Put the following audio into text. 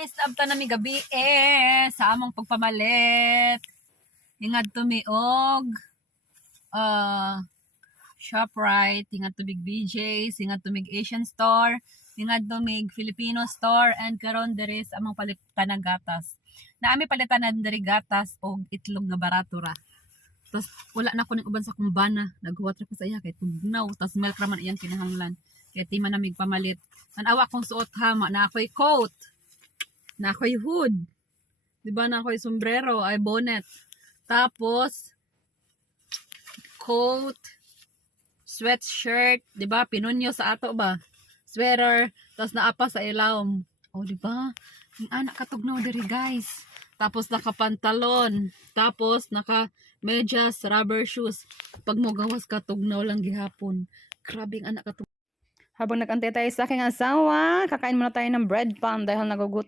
guys, abta na mi gabi sa among pagpamalit. Ingad to mi og ShopRite, ingad to mig BJ's, ingad to mig Asian store, ingad to mig Filipino store, and karon diri sa among palitan ng gatas. Naami palitan na diri gatas og itlog nga barato ra. Tapos wala na ko ning uban sa kumbana, naghuwat ra ko sa iya kay tugnaw, tas milk ra man iyang kinahanglan. Kaya di man namig pamalit. Tanawa kong suot hama, na ako'y coat, na ako'y hood, diba, na ako'y sombrero, ay bonnet. Tapos, coat, sweatshirt, diba, pinunyo sa ato ba? Sweater, tapos naapa sa ilawom. O, diba? Yung anak katugnaw diri guys. Tapos nakapantalon, tapos naka-medyas, rubber shoes. Pag mo gawas katugnaw lang gihapon. Grabing anak katugnaw. Habang nag-antay tayo sa aking asawa, kakain muna tayo ng bread pan dahil nagugutom